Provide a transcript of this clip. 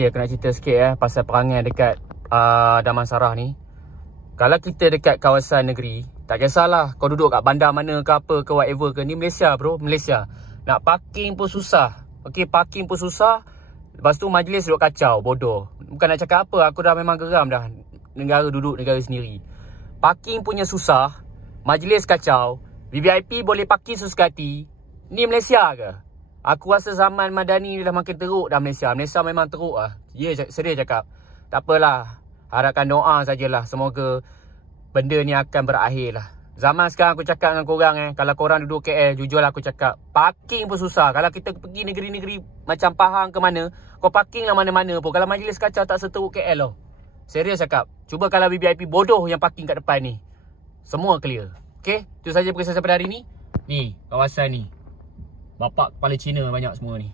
Okay, aku nak cerita sikit pasal perangai dekat Damansara ni. Kalau kita dekat kawasan negeri, tak kisahlah kau duduk kat bandar mana ke apa ke whatever ke. Ni Malaysia bro, Malaysia. Nak parking pun susah. Okay, parking pun susah. Lepas tu majlis duduk kacau, bodoh. Bukan nak cakap apa, aku dah memang geram dah. Duduk negara sendiri. Parking punya susah, majlis kacau, VVIP boleh parking sesuka hati. Ni Malaysia ke? Aku rasa zaman Madani ni dah makin teruk dah Malaysia. Malaysia memang teruk lah. Ya, serius cakap. Tak apalah. Harapkan doa sajalah. Semoga benda ni akan berakhir lah. Zaman sekarang aku cakap dengan korang kalau korang duduk KL, jujur lah aku cakap, parking pun susah. Kalau kita pergi negeri-negeri macam Pahang ke mana, kau parking lah mana-mana pun. Kalau majlis kacau tak seteruk KL tau. Serius cakap. Cuba kalau VVIP bodoh yang parking kat depan ni. Semua clear. Okay? Itu saja perkongsian pada hari ni. Ni, kawasan ni. Bapak kepala Cina banyak semua ni.